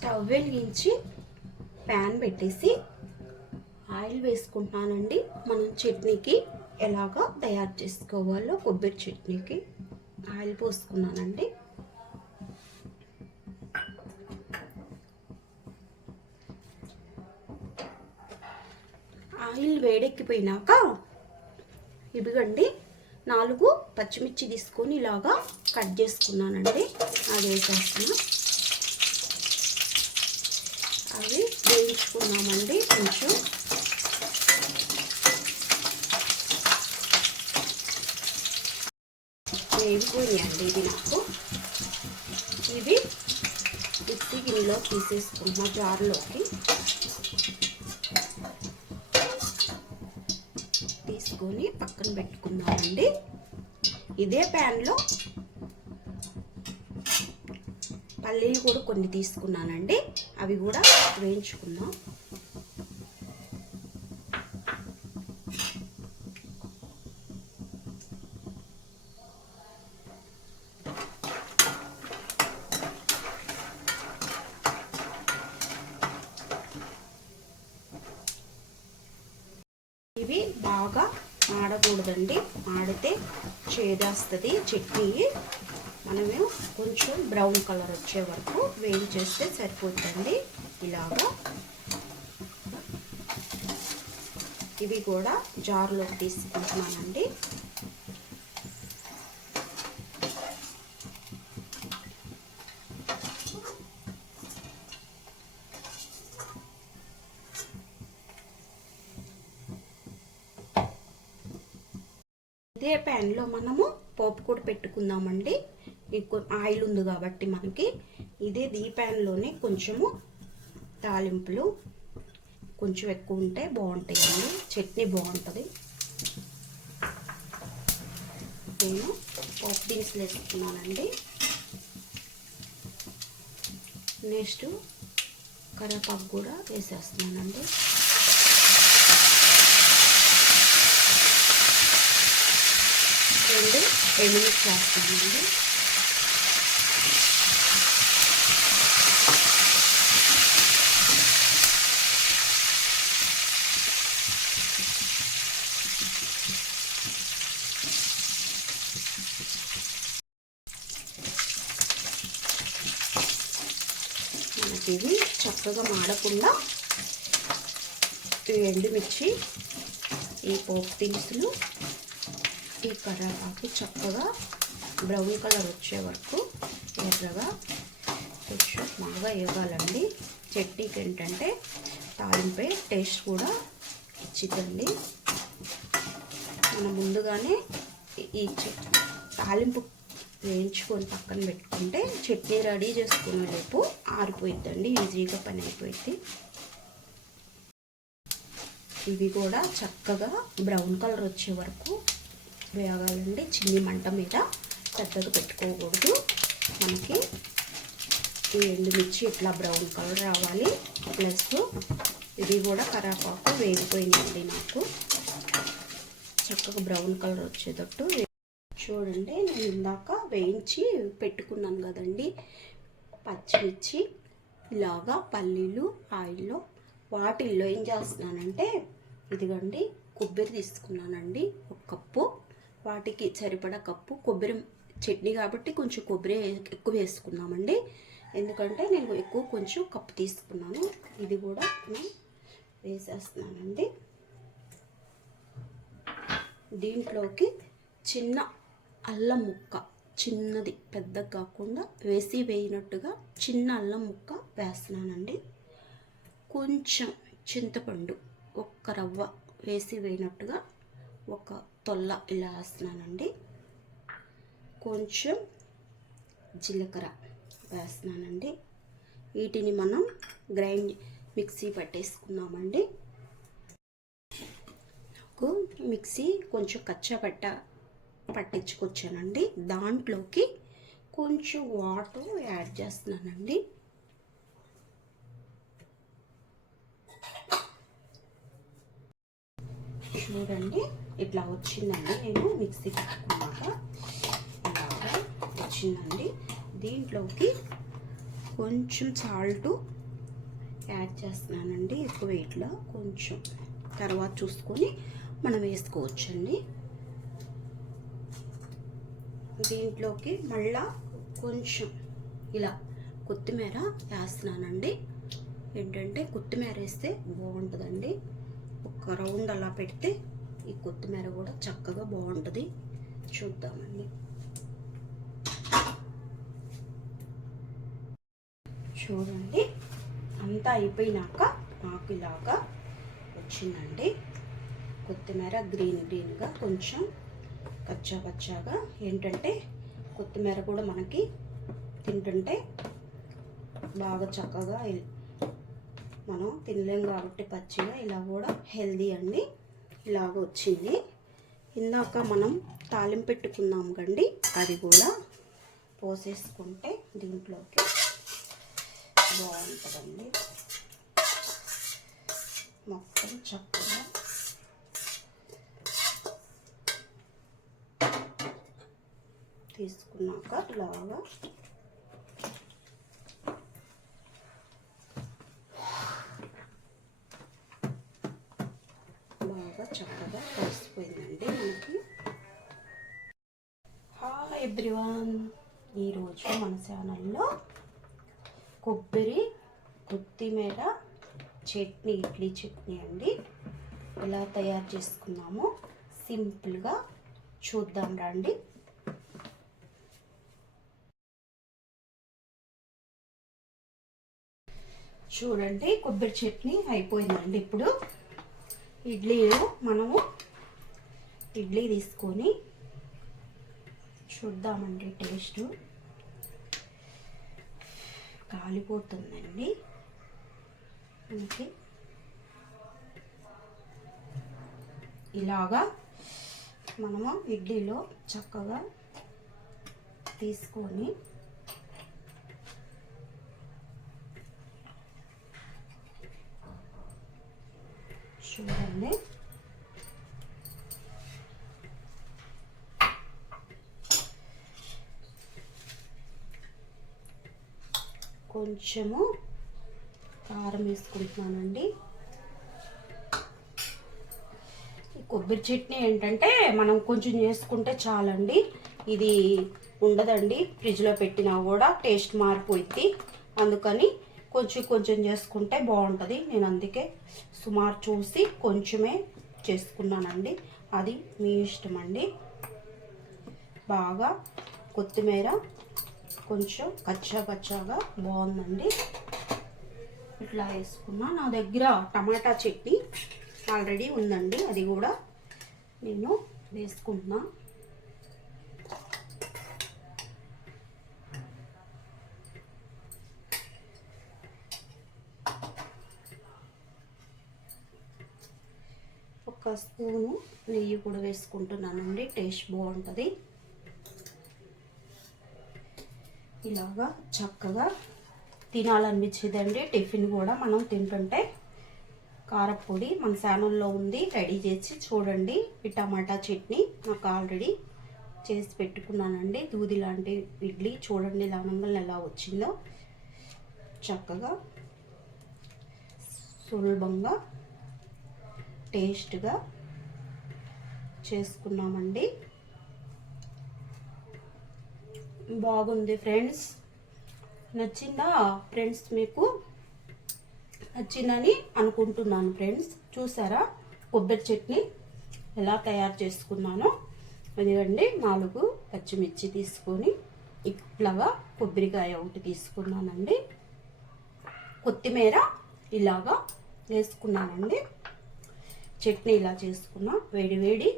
Stove వెలిగించి pan పెట్టేసి oil వేసుకుంటున్నానండి. మనం చట్నీకి ఎలాగా తయారు చేసుకోవాలో కొబ్బరి చట్నీకి ఆయిల్ పోసుకున్నానండి. ఆయిల్ వేడెక్కిపోయినాక ఇదిగండి 4 పచ్చిమిర్చి తీసుకొని ఇలాగా కట్ చేసుకున్నానండి. అది వేసేస్తున్నా. అవి వేయించుకున్నామండి. కొంచెం వేగిపోయాయండి. ఇది నాకు ఇవి మిక్సీ గిన్నెలో తీసేసుకుంటున్నా, జార్లోకి తీసుకొని పక్కన పెట్టుకుందామండి. ఇదే ప్యాన్లో పల్లీలు కూడా కొన్ని తీసుకున్నానండి. అవి కూడా వేయించుకుందాం. ఇవి బాగా మాడకూడదండి. మాడితే చేదేస్తుంది చట్నీ. మనమే కొంచెం బ్రౌన్ కలర్ వచ్చే వరకు వేయించేస్తే సరిపోతుందండి. ఇలాగా ఇవి కూడా జార్లోకి తీసుకుంటున్నానండి. ఇదే ప్యాన్లో మనము పోపు కూడా పెట్టుకుందామండి. ఆయిల్ ఉంది కాబట్టి మనకి ఈ ప్యాన్లోనే కొంచెము తాలింపులు కొంచెం ఎక్కువ ఉంటే బాగుంటాయండి. చట్నీ బాగుంటుంది. నేను పోపు దినుసులు వేసుకున్నానండి. నెక్స్ట్ కరివేపాకు కూడా వేసేస్తున్నానండి. రెండు ఎండుమిర్చి వేస్తున్నానండి. మనకి ఇవి చక్కగా మాడకుండా ఈ ఎండుమిర్చి, ఈ పోపు దినుసులు, ఈ కరివేపాకు చక్కగా బ్రౌన్ కలర్ వచ్చే వరకు ఎర్రగా కొంచెం బాగా వేగాలండి. చట్నీకి ఏంటంటే తాలింపే టేస్ట్ కూడా ఇచ్చిద్దండి. మనం ముందుగానే ఈ తాలింపు వేయించుకొని పక్కన పెట్టుకుంటే చట్నీ రెడీ చేసుకునే లోపు ఆరిపోయిద్దండి. ఈజీగా పని అయిపోయింది. ఇవి కూడా చక్కగా బ్రౌన్ కలర్ వచ్చే వరకు వేగాలండి. చిన్ని మంట మీద పెద్దగా పెట్టుకోకూడదు. మనకి ఈ ఎండుమిర్చి ఇట్లా బ్రౌన్ కలర్ రావాలి. ప్లస్ ఇది కూడా కరివేపాకు వేగిపోయిందండి. నాకు చక్కగా బ్రౌన్ కలర్ వచ్చేటట్టు చూడండి. నేను ఇందాక వేయించి పెట్టుకున్నాను కదండి పచ్చిమిర్చి, ఇలాగా పల్లీలు ఆయిల్లో, వాటిల్లో ఏం చేస్తున్నానంటే ఇదిగండి కొబ్బరి తీసుకున్నానండి. 1 కప్పు, వాటికి సరిపడా కప్పు కొబ్బరి చట్నీ కాబట్టి కొంచెం కొబ్బరి ఎక్కువ వేసుకున్నామండి. ఎందుకంటే నేను ఎక్కువ కొంచెం కప్పు తీసుకున్నాను. ఇది కూడా వేసేస్తున్నానండి. దీంట్లోకి చిన్న అల్లం ముక్క, చిన్నది పెద్దగా కాకుండా వేయినట్టుగా చిన్న అల్లం ముక్క వేస్తున్నానండి. కొంచెం చింతపండు 1 రవ్వ వేయినట్టుగా 1 తొల్ల ఇలా వేస్తున్నానండి. కొంచెం జీలకర్ర వేస్తున్నానండి. వీటిని మనం మిక్సీ పట్టేసుకున్నామండి. నాకు మిక్సీ కొంచెం పట్టించుకొచ్చానండి. దాంట్లోకి కొంచెం వాటర్ యాడ్ చేస్తున్నానండి. చూడండి ఇట్లా వచ్చిందండి. నేను మిక్సీ పట్టుకున్నాక ఇలాగా వచ్చిందండి. దీంట్లోకి కొంచెం సాల్ట్ యాడ్ చేస్తున్నానండి. ఎక్కువ వెయిట్లో కొంచెం తర్వాత చూసుకొని మనం వేసుకోవచ్చండి. దీంట్లోకి మళ్ళా కొంచెం ఇలా కొత్తిమీర వేస్తున్నానండి. ఏంటంటే కొత్తిమీర వేస్తే బాగుంటుందండి. ఒక రౌండ్ అలా పెడితే ఈ కొత్తిమీర కూడా చక్కగా బాగుంటుంది. చూద్దామండి. చూడండి, అంతా అయిపోయినాక నాకు ఇలాగా వచ్చిందండి. కొత్తిమీర గ్రీన్గా కొంచెం కచ్చాగా. ఏంటంటే కొత్తిమీర కూడా మనకి తింటుంటే బాగా చక్కగా మనం తినలేం కాబట్టి పచ్చిగా ఇలా కూడా హెల్దీ అండి. ఇలాగ వచ్చింది. ఇందాక మనం తాలింపు పెట్టుకున్నాం కండి, అది కూడా పోసేసుకుంటే దీంట్లోకి బాగుంటుందండి. మొత్తం చక్కగా తీసుకున్నాక ఇలాగా బాగా చక్కగా కలిసిపోయిందండి మనకి. హాయ్ ఎవ్రీవన్, ఈరోజు మన ఛానల్లో కొత్తిమీర చట్నీ, ఇడ్లీ చట్నీ అండి. ఎలా తయారు చేసుకున్నామో సింపుల్గా చూద్దాం రండి. చూడండి, కొబ్బరి చట్నీ అయిపోయిందండి. ఇప్పుడు ఇడ్లీలో మనము ఇడ్లీ తీసుకొని చూద్దామండి. టేస్ట్ కాలిపోతుందండి మనకి. ఇలాగా మనము ఇడ్లీలో చక్కగా తీసుకొని చూడండి. కొంచెము కారం వేసుకుంటున్నానండి. ఈ కొబ్బరి చట్నీ ఏంటంటే మనం కొంచెం చేసుకుంటే చాలండి. ఇది ఉండదండి, ఫ్రిడ్జ్లో పెట్టినా కూడా టేస్ట్ మారిపోయింది. అందుకని కొంచెం చేసుకుంటే బాగుంటుంది. నేను అందుకే సుమారు చూసి కొంచెమే చేసుకున్నానండి. అది మీ ఇష్టం అండి. బాగా కొత్తిమీర కొంచెం కచ్చాగా బాగుందండి. ఇట్లా వేసుకున్నా. నా దగ్గర టమాటా చట్నీ ఆల్రెడీ ఉందండి, అది కూడా నేను వేసుకుంటున్నా. ఒక స్పూను నెయ్యి కూడా వేసుకుంటున్నానండి, టేస్ట్ బాగుంటుంది. ఇలాగా చక్కగా తినాలనిపించేదండి. టిఫిన్ కూడా మనం తింటుంటే కారపొడి మన ఛానల్లో ఉంది, రెడీ చేసి చూడండి. ఈ టమాటా చట్నీ నాకు ఆల్రెడీ చేసి పెట్టుకున్నానండి. దూది లాంటి ఇడ్లీ చూడండి లవంగం ఎలా వచ్చిందో. చక్కగా సులభంగా టేస్ట్గా చేసుకున్నామండి. బాగుంది ఫ్రెండ్స్. నచ్చిందా ఫ్రెండ్స్? మీకు నచ్చిందని అనుకుంటున్నాను ఫ్రెండ్స్. చూసారా కొబ్బరి చట్నీ ఎలా తయారు చేసుకున్నానో? ఇదిగండి 4 పచ్చిమిర్చి తీసుకొని ఇట్లాగా కొబ్బరికాయ ఒకటి తీసుకున్నానండి. కొత్తిమీర ఇలాగా వేసుకున్నానండి. చట్నీ ఇలా చేసుకున్నా. వేడి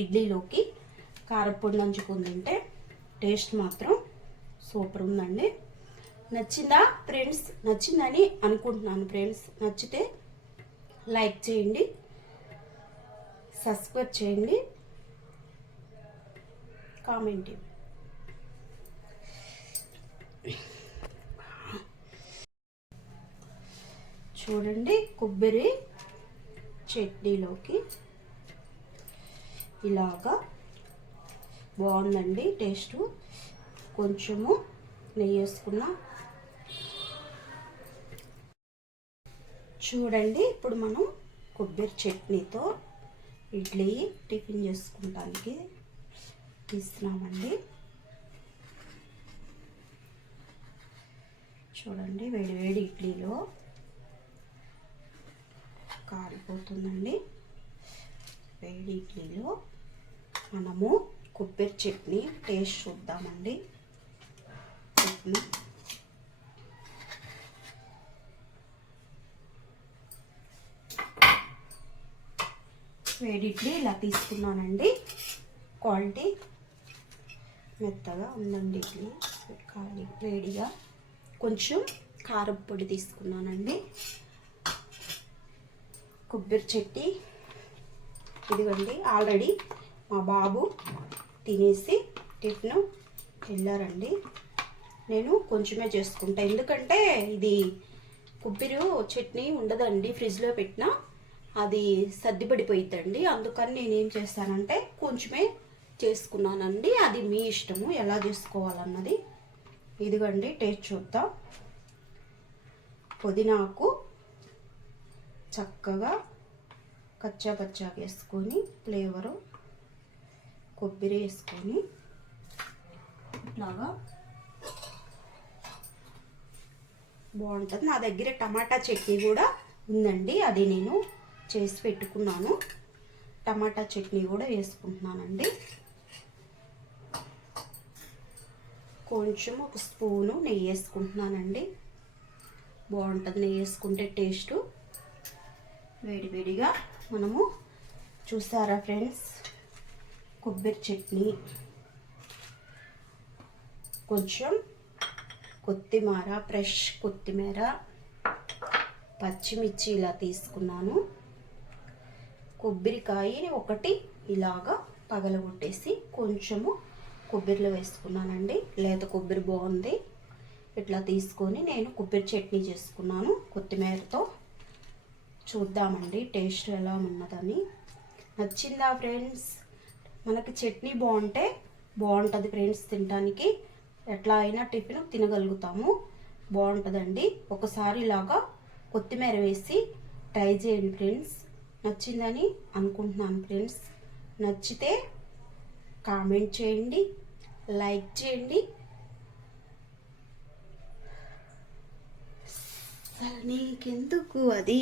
ఇడ్లీలోకి కారపొడి నంచుకొని తింటే టేస్ట్ మాత్రం సూపర్ ఉందండి. నచ్చిందా ఫ్రెండ్స్? నచ్చిందని అనుకుంటున్నాను ఫ్రెండ్స్. నచ్చితే లైక్ చేయండి, సబ్స్క్రైబ్ చేయండి, కామెంట్ ఇవ్వండి. చూడండి, కొబ్బరి చట్నీలోకి ఇలాగా బాగుందండి టేస్ట్. కొంచెము నెయ్యి వేసుకున్నా, చూడండి, ఇప్పుడు మనం కొబ్బరి చట్నీతో ఇడ్లీ టిఫిన్ చేసుకుంటానికి తీస్తున్నామండి. చూడండి, వేడి వేడి ఇడ్లీలో కారిపోతుందండి. వేడి ఇడ్లీలో మనము కొబ్బరి చట్నీ టేస్ట్ చూద్దామండి. చట్నీ వేడి ఇడ్లీ ఇలా తీసుకున్నానండి. క్వాలిటీ మెత్తగా ఉందండి ఇడ్లీ. వేడిగా కొంచెం కారం పొడి తీసుకున్నానండి. కొబ్బరి చట్నీ ఇదిగోండి. ఆల్రెడీ మా బాబు తినేసి టిఫిన్ వెళ్ళారండి. నేను కొంచెమే చేసుకుంటా, ఎందుకంటే ఇది కొబ్బరి చట్నీ ఉండదండి, ఫ్రిడ్జ్లో పెట్టినా అది సర్దిపడిపోయిద్దండి. అందుకని నేనేం చేస్తానంటే కొంచెమే చేసుకున్నానండి. అది మీ ఇష్టము ఎలా చేసుకోవాలన్నది. ఇదిగోండి, టేస్ట్ చూద్దాం. పుదీనాకు చక్కగా కచ్చా పచ్చా వేసుకొని ఫ్లేవరు కొబ్బరి వేసుకొని ఇట్లాగా బాగుంటుంది. నా దగ్గర టమాటా చట్నీ కూడా ఉందండి, అది నేను చేసి పెట్టుకున్నాను. టమాటా చట్నీ కూడా వేసుకుంటున్నానండి. కొంచెం ఒక స్పూను నెయ్యి వేసుకుంటున్నానండి. బాగుంటుంది నెయ్యి వేసుకుంటే టేస్టు. వేడివేడిగా మనము చూసారా ఫ్రెండ్స్, కొబ్బరి చట్నీ, కొంచెం కొత్తిమీర, ఫ్రెష్ కొత్తిమీర, పచ్చిమిర్చి ఇలా తీసుకున్నాను. కొబ్బరికాయ ఒకటి ఇలాగా పగలగొట్టేసి కొంచెము కొబ్బరిలో వేసుకున్నానండి. లేత కొబ్బరి బాగుంది. ఇట్లా తీసుకొని నేను కొబ్బరి చట్నీ చేసుకున్నాను కొత్తిమీరతో. చూద్దామండి టేస్ట్ ఎలా ఉన్నదని. నచ్చిందా ఫ్రెండ్స్? మనకి చట్నీ బాగుంటే బాగుంటుంది ఫ్రెండ్స్, తినడానికి ఎట్లా అయినా టిఫిన్ తినగలుగుతాము. బాగుంటుందండి. ఒకసారి ఇలాగా కొత్తిమీర వేసి ట్రై చేయండి ఫ్రెండ్స్. నచ్చిందని అనుకుంటున్నాను ఫ్రెండ్స్. నచ్చితే కామెంట్ చేయండి, లైక్ చేయండి. అసలు నీకెందుకు అది